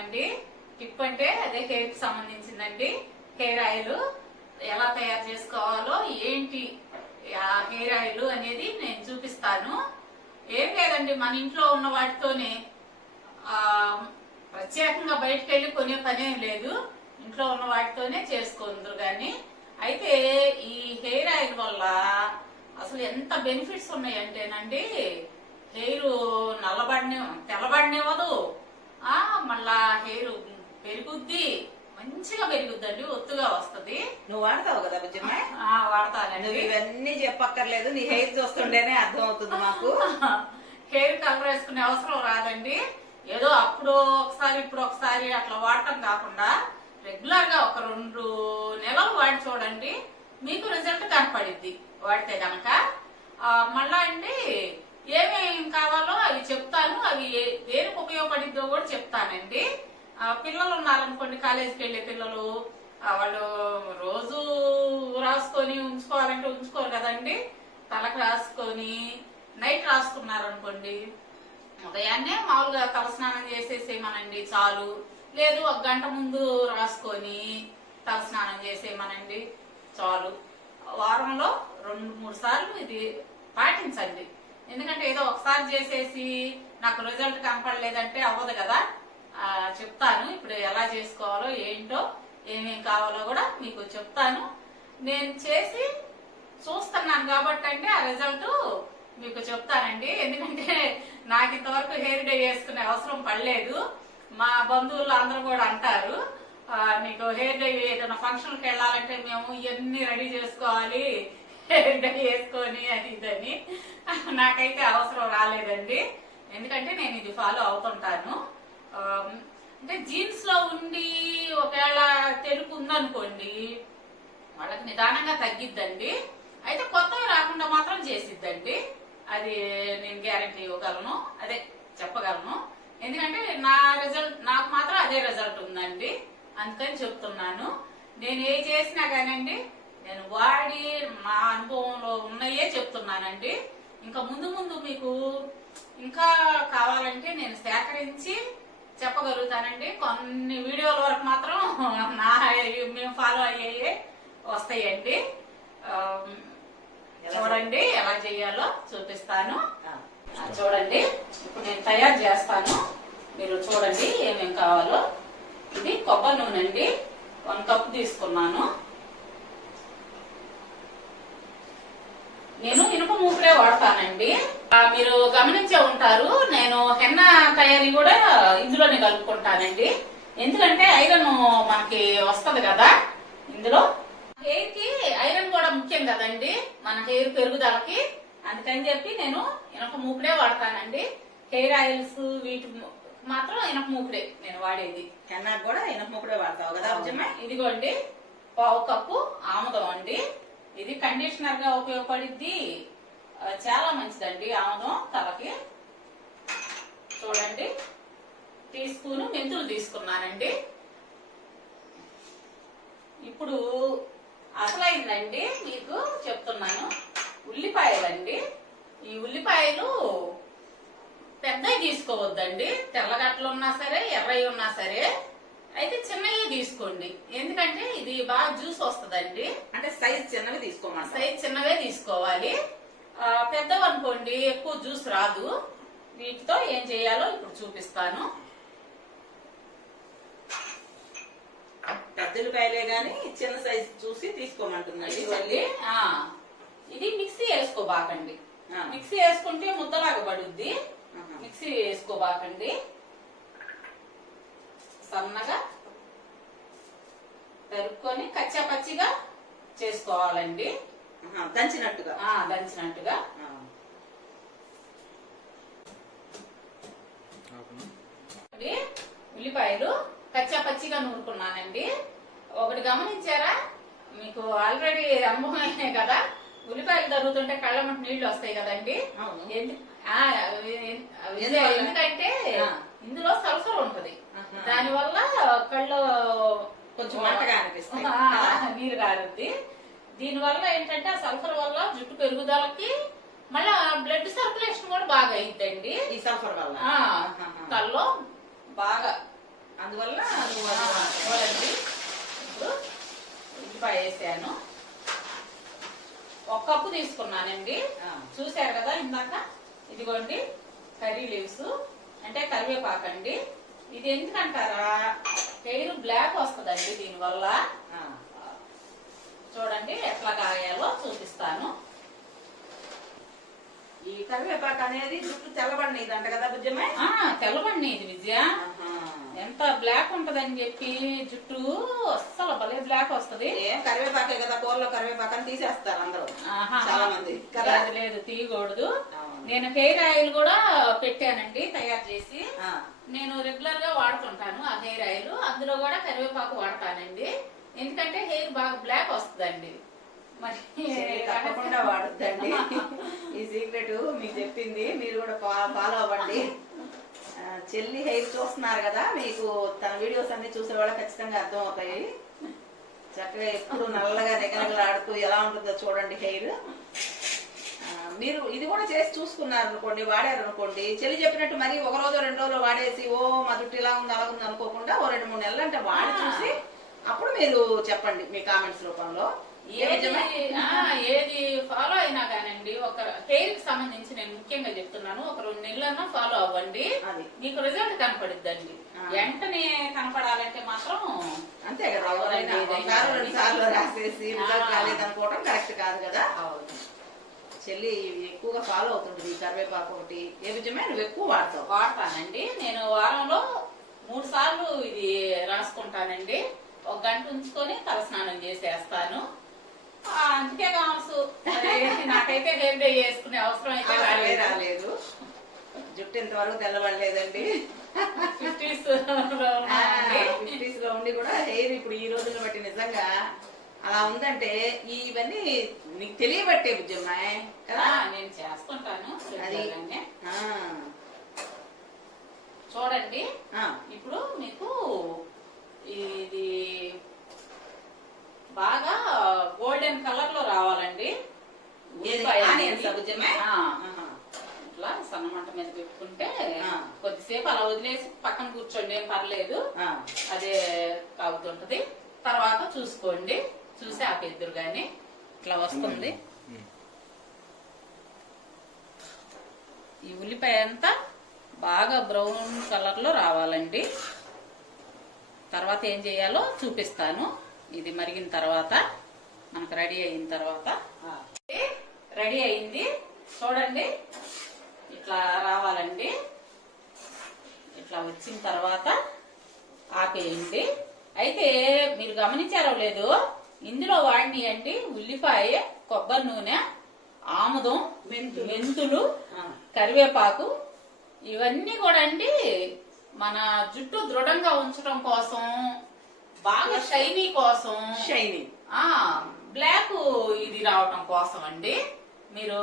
చెప్తానండి. టిప్ అంటే అదే హెయిర్ కి సంబంధించిందండి. హెయిర్ ఆయిల్ ఎలా తయారు చేసుకోవాలో ఏంటి ఆ హెయిర్ ఆయిల్ అనేది నేను చూపిస్తాను. ఏం లేదండి, మన ఇంట్లో ఉన్న వాటితోనే ప్రత్యేకంగా బయటకు వెళ్ళి కొనే పనేం లేదు. ఇంట్లో ఉన్న వాటితోనే చేసుకుందరు. కానీ అయితే ఈ హెయిర్ ఆయిల్ వల్ల అసలు ఎంత బెనిఫిట్స్ ఉన్నాయంటేనండి, హెయిర్ తెల్లబడినివ్వదు, మళ్ళా హెయిర్ పెరుగుద్ది, మంచిగా పెరుగుద్దండి, ఒత్తుగా వస్తది. నువ్వు వాడతావు కదా బుజ్జమ్మ? వాడతానండి. నువ్వు ఇవన్నీ చెప్పక్కర్లేదు, నీ హెయిర్ చూస్తుంటేనే అర్థం అవుతుంది మాకు. హెయిర్ కలర్ వేసుకునే అవసరం రాదండి. ఏదో అప్పుడు ఒకసారి ఇప్పుడు ఒకసారి అట్లా వాడటం కాకుండా రెగ్యులర్ గా ఒక 2 నెలలు వాడి చూడండి, మీకు రిజల్ట్ కనపడిద్ది వాడితే గనక. మళ్ళా అండి ఏమేమి కావాలో అవి చెప్తాను, అవి దేనికి ఉపయోగపడిద్దో కూడా చెప్తానండి. పిల్లలు ఉన్నారనుకోండి, కాలేజీకి వెళ్ళే పిల్లలు, వాళ్ళు రోజు రాసుకొని ఉంచుకోవాలంటే ఉంచుకోరు కదండి. తలకు రాసుకొని నైట్ రాసుకున్నారనుకోండి, ఉదయాన్నే మామూలుగా తలస్నానం చేసేసేయమనండి చాలు. లేదు 1 గంట ముందు రాసుకొని తలస్నానం చేసేయమనండి చాలు. వారంలో 2-3 సార్లు ఇది పాటించండి. ఎందుకంటే ఏదో ఒకసారి చేసేసి నాకు రిజల్ట్ కనపడలేదంటే అవ్వదు కదా. చెప్తాను ఇప్పుడు ఎలా చేసుకోవాలో ఏంటో, ఏమేం కావాలో కూడా మీకు చెప్తాను. నేను చేసి చూస్తున్నాను కాబట్టి అండి ఆ రిజల్ట్ మీకు చెప్తానండి. ఎందుకంటే నాకు ఇంతవరకు హెయిర్ డై వేసుకునే అవసరం పడలేదు. మా బంధువులు అందరూ కూడా అంటారు, నీకు హెయిర్ డై ఏదైనా ఫంక్షన్కి వెళ్ళాలంటే మేము ఇవన్నీ రెడీ చేసుకోవాలి హెయిర్ డై వేసుకొని అది ఇదని. నాకైతే అవసరం రాలేదండి, ఎందుకంటే నేను ఇది ఫాలో అవుతుంటాను. అంటే జీన్స్ లో ఉండి ఒకవేళ తెలుపు ఉందనుకోండి, వాళ్ళకి నిదానంగా తగ్గిద్దండి. అయితే కొత్తవి రాకుండా మాత్రం చేసిద్దండి, అది నేను గ్యారంటీ ఇవ్వగలను, అదే చెప్పగలను. ఎందుకంటే నాకు మాత్రం అదే రిజల్ట్ ఉందండి, అందుకని చెప్తున్నాను. నేను ఏ చేసినా కానండి నేను వాడి మా అనుభవంలో ఉన్నాయే చెప్తున్నానండి. ఇంకా ముందు ముందు మీకు ఇంకా కావాలంటే నేను సేకరించి చెప్పగలుగుతానండి. కొన్ని వీడియోల వరకు మాత్రం మేము ఫాలో అయ్యే వస్తాయండి. చూడండి ఎలా చేయాలో చూపిస్తాను. చూడండి ఇప్పుడు నేను తయారు చేస్తాను, మీరు చూడండి ఏమేం కావాలో. ఇది కొబ్బరి నూనె అండి, 1 కప్పు తీసుకున్నాను. నేను ఇనుప మూకుడే వాడతానండి. మీరు గమనించే ఉంటారు, నేను హెన్నా తయారీ కూడా ఇందులోనే కలుపుకుంటానండి. ఎందుకంటే ఐరన్ మనకి వస్తది కదా ఇందులో. హెయిర్ కి ఐరన్ కూడా ముఖ్యం కదండి మన హెయిర్ పెరుగుదలకి. అందుకని చెప్పి నేను ఇనుప మూకుడే వాడతానండి. హెయిర్ ఆయిల్స్ వీటి మాత్రం ఇనుప మూకుడే నేను వాడేది. హెన్నా కూడా ఇనుప మూకుడే వాడతావు కదా బుజ్జమ్మ? ఇదిగోండి 1/2 కప్పు ఆముదం అండి. ఇది కండిషనర్ గా ఉపయోగపడిద్ది, చాలా మంచిదండి ఆముదం తలకి. చూడండి 1 టీ స్పూన్ మెంతులు తీసుకున్నానండి. ఇప్పుడు అసలైందండి మీకు చెప్తున్నాను, ఉల్లిపాయలండి. ఈ ఉల్లిపాయలు పెద్దవి తీసుకోవద్దండి, తెల్లగట్లు ఉన్నా సరే ఎర్రవి ఉన్నా సరే. అయితే చిన్నవి తీసుకోండి, ఎందుకంటే ఇది బాగా జ్యూస్ వస్తుందండి. అంటే సైజ్ చిన్నవి తీసుకోమని. సైజ్ చిన్నవే తీసుకోవాలి. పెద్దవి అనుకోండి ఎక్కువ జ్యూస్ రాదు. వీటితో ఏం చేయాలో ఇప్పుడు చూపిస్తాను. పెద్ద ఉల్లిపాయలే గాని చిన్న సైజ్ చూసి తీసుకోమంటుందండి. ఇది మిక్సీ వేసుకోబాకండి, మిక్సీ వేసుకుంటే ముద్దలాగా పడుద్ది. మిక్సీ వేసుకోబాకండి, సన్నగా తరుక్కొని కచ్చా పచ్చిగా చేసుకోవాలండి. దంచినట్టుగా దంచినట్టుగా. ఉల్లిపాయలు కచ్చా పచ్చిగా నూరుకున్నానండి. ఒకటి గమనించారా, మీకు ఆల్రెడీ అనుభవమే కదా, ఉల్లిపాయలు తరుగుతుంటే కళ్ళమంట నీళ్లు వస్తాయి కదండి. ఎందుకంటే ఇందులో సల్ఫర్ ఉంటది, దాని వల్ల కళ్ళు కొంచెం మంటగా అనిపిస్తాయి, నీరు కారుద్ది. దీని వల్ల ఏంటంటే ఆ సల్ఫర్ వల్ల జుట్టు పెరుగుదలకి మళ్ళా బ్లడ్ సర్క్యులేషన్ కూడా బాగా అయిద్దండి. ఈ సల్ఫర్ వల్ల తల్లో బాగా అందువల్ల నువ్వు ఆ, అది వాడతావు. చూడండి ఇప్పుడు ఉల్లిపాయ వేసాను. 1 కప్పు తీసుకున్నానండి. ఆ. చూశారు కదా ఇందాక. ఇదిగోండి కర్రీ లీవ్స్ అంటే కరివేపాకండి. ఇది ఎందుకంటారా, హెయిర్ బ్లాక్ వస్తుందండి దీనివల్ల. ఆ. చూడండి ఎట్లా కాయాలో చూపిస్తాను. ఈ కరివేపాకు అనేది జుట్టు తెల్లబడినది అంట కదా బుజ్జమ్మ. తెల్లబండి ఇది విజయ. ఎంత బ్లాక్ ఉంటదని చెప్పి జుట్టు అస్సలు భలే బ్లాక్ వస్తది. ఏం కరివేపాకే కదా, కూరలో కరివేపాకు అని తీసేస్తారు అందరూ ఆహా. చాలా మంది కదా. లేదు, లేదు తీయకూడదు. అవును. నేను హెయిర్ ఆయిల్ కూడా పెట్టానండి తయారు చేసి. ఆ. నేను రెగ్యులర్ గా వాడుతుంటాను ఆ హెయిర్ ఆయిల్. అందులో కూడా కరివేపాకు వాడతానండి. ఎందుకంటే హెయిర్ బాగా బ్లాక్ వస్తుందండి. మరి తప్పకుండా వాడద్దండి. ఈ సీక్రెట్ మీకు చెప్పింది, మీరు కూడా ఫాలో అవ్వండి. చెల్లి హెయిర్ చూస్తున్నారు కదా, మీకు తన వీడియోస్ అన్ని చూసే వాళ్ళ ఖచ్చితంగా అర్థం అవుతాయి. చక్కగా ఎప్పుడు నల్లగా నిగనగలాడుతూ ఎలా ఉంటుందో చూడండి హెయిర్. మీరు ఇది కూడా చేసి చూసుకున్నారు అనుకోండి, వాడారు అనుకోండి, చెల్లి చెప్పినట్టు మరి 1 రోజు 2 రోజులు వాడేసి ఓ మా జుట్టు ఇలా ఉంది అలా ఉంది అనుకోకుండా ఓ 2-3 నెలలు అంటే వాడి చూసి అప్పుడు మీరు చెప్పండి మీ కామెంట్స్ రూపంలో. ఏది ఫాలో అయినా కానండి, ఒక హెయిర్ కి సంబంధించి నేను ముఖ్యంగా చెప్తున్నాను, ఒక 2 నెలలన్నా ఫాలో అవ్వండి. అది మీకు రిజల్ట్ కనపడిద్దండి. వెంటనే కనపడాలంటే మాత్రం అంతే కదా. ఎవరైనా 1-2 సార్లు రాసేసి రిజల్ట్ రాలేదనుకోవడం కరెక్ట్ కాదు కదా. చెల్లి ఎక్కువగా ఫాలో అవుతుంటది ఈ కరివేపాకు ఒకటి. ఏ విజయమే నువ్వు ఎక్కువ వాడతావు? వాడతానండి. నేను వారంలో 3 సార్లు ఇది రాసుకుంటానండి. 1 గంట ఉంచుకొని తలస్నానం చేసేస్తాను. అందుకే కావచ్చు నాకైతే హెయిర్ డే చేసుకునే అవసరం అయితే రాలేదు. జుట్టు ఇంతవరకు తెల్లబడలేదండి. 50s లో ఉండి కూడా హెయిర్ ఇప్పుడు ఈ రోజులను బట్టి నిజంగా అలా ఉందంటే ఇవన్నీ నీకు తెలియబట్టే బుజ్జమ్మాయి కదా. నేను చేస్తుంటాను అది. చూడండి ఇప్పుడు మీకు ఇది బాగా గోల్డెన్ కలర్ లో రావాలండి. ఇట్లా సన్నమంట మీద పెట్టుకుంటే కొద్దిసేపు అలా వదిలేసి పక్కన కూర్చోండి, ఏం పర్లేదు. అదే కాగుతుంటది. తర్వాత చూసుకోండి, చూసి ఆపేద్దరు గాని ఇట్లా వస్తుంది. ఈ ఉల్లిపాయ అంతా బాగా బ్రౌన్ కలర్ లో రావాలండి. తర్వాత ఏం చేయాలో చూపిస్తాను. ఇది మరిగిన తర్వాత మనకు రెడీ అయిన తర్వాత. రెడీ అయింది చూడండి, ఇట్లా రావాలండి. ఇట్లా వచ్చిన తర్వాత ఆపేయండి. అయితే మీరు గమనించారో లేదో, ఇందులో వాడినాయండి ఉల్లిపాయ, కొబ్బరి నూనె, ఆముదం, మెంతులు, కరివేపాకు. ఇవన్నీ కూడా అండి మన జుట్టు దృఢంగా ఉంచడం కోసం, బాగా షైనీ కోసం, బ్లాక్ ఇది రావటం కోసం అండి. మీరు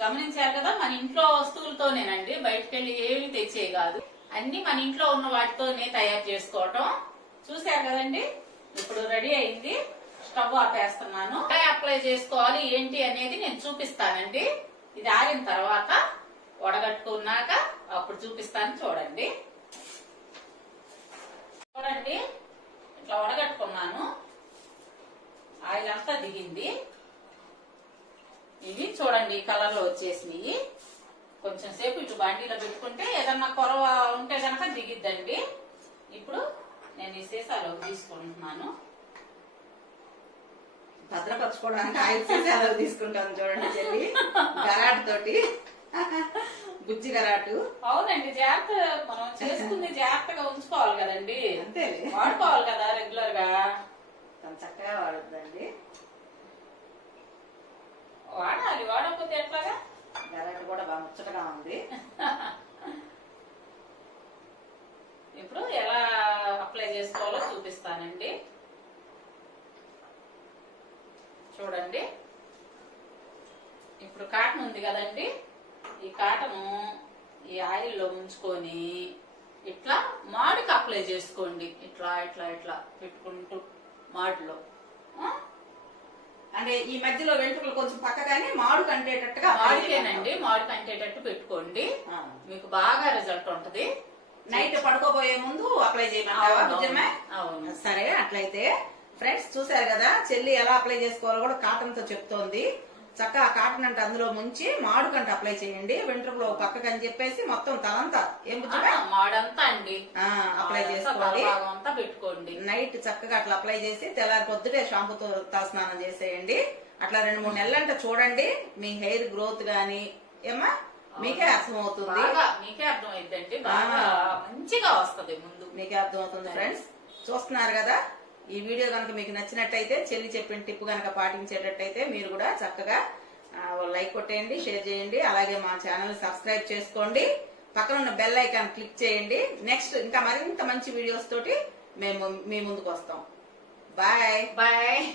గమనించారు కదా, మన ఇంట్లో వస్తువులతోనేనండి, బయటకు వెళ్ళి ఏమి తెచ్చే కాదు. అన్ని మన ఇంట్లో ఉన్న వాటితోనే తయారు చేసుకోవటం. చూసారు కదండి. ఇప్పుడు రెడీ అయింది. స్టవ్ ఆపేస్తున్నాను. అప్లై చేసుకోవాలి ఏంటి అనేది నేను చూపిస్తానండి. ఇది ఆరిన తర్వాత వడగట్టుకున్నాక అప్పుడు చూపిస్తాను. చూడండి చూడండి ఇట్లా వడగట్టుకున్నాను. ఆయిల్ అంతా దిగింది. ఇవి చూడండి ఈ కలర్ లో వచ్చేసినాయి. కొంచెం సేపు ఇటు బండిలో పెట్టుకుంటే ఏదన్నా కొరవ ఉంటే గనక దిగిద్దండి. ఇప్పుడు నేను ఈ సీసాలో తీసుకుంటున్నాను. భద్రపరచుకోవడానికి ఆయిల్ సీసాలో తీసుకుంటాను చూడండి చెల్లి. గరాటు తోటి, బుజ్జి గరాటు. అవునండి, జాగ్రత్త మనం చేసుకుంది జాగ్రత్తగా ఉంచుకోవాలి కదండి. అంతే, వాడుకోవాలి కదా రెగ్యులర్ గా. చక్కగా వాడొద్దండి. వాడాలి, వాడకపోతే ఎట్లాగా. గరాటు కూడా బాగా ముచ్చటగా ఉంది. ఇప్పుడు ఎలా అప్లై చేసుకోవాలో చూపిస్తానండి. చూడండి ఇప్పుడు కాటన్ ఉంది కదండి, ఈ కాటను ఈ ఆయిల్లో ఉంచుకొని ఇట్లా మాడికి అప్లై చేసుకోండి. ఇట్లా ఇట్లా ఇట్లా పెట్టుకుంటూ మాడిలో. అంటే ఈ మధ్యలో వెంట్రుకలు కొంచెం పక్కగానే మాడు కంటేటట్టుగా. మాడికేనండి, మాడు కంటేటట్టు పెట్టుకోండి. మీకు బాగా రిజల్ట్ ఉంటది. నైట్ పడుకోబోయే ముందు అప్లై చేయమంటావా నిజమే? అవును. సరే అట్లయితే ఫ్రెండ్స్ చూసారు కదా చెల్లి ఎలా అప్లై చేసుకోవాలో కూడా కాటన్ తో చెప్తోంది. చక్కగా ఆ కాటన్ అంటే అందులో ముంచి మాడుకంట అప్లై చేయండి, వెంట్రుకలో పక్కకు అని చెప్పేసి మొత్తం తలంతా ఏం బుజ్జమ్మ? మాడంతా అండి అప్లై చేసుకోండి. అంతా పెట్టుకోండి. నైట్ చక్కగా అట్లా అప్లై చేసి తెల్లారి పొద్దుటే షాంపూతో తలస్నానం చేసేయండి. అట్లా 2-3 నెలలంటే చూడండి మీ హెయిర్ గ్రోత్ గానీ ఏమా మీకే అర్థం అవుతుంది. మీకే అర్థం అవుతుందండి, బాగా మంచిగా వస్తుంది ముందు మీకే అర్థం అవుతుంది. ఫ్రెండ్స్ చూస్తున్నారు కదా, ఈ వీడియో కనుక మీకు నచ్చినట్టయితే చెల్లి చెప్పిన టిప్ కనుక పాటించేటట్టయితే మీరు కూడా చక్కగా లైక్ కొట్టేయండి, షేర్ చేయండి, అలాగే మా ఛానల్ సబ్స్క్రైబ్ చేసుకోండి, పక్కన ఉన్న బెల్ ఐకాన్ క్లిక్ చేయండి. నెక్స్ట్ ఇంకా మరింత మంచి వీడియోస్ తోటి మేము మీ ముందుకు వస్తాం. బాయ్.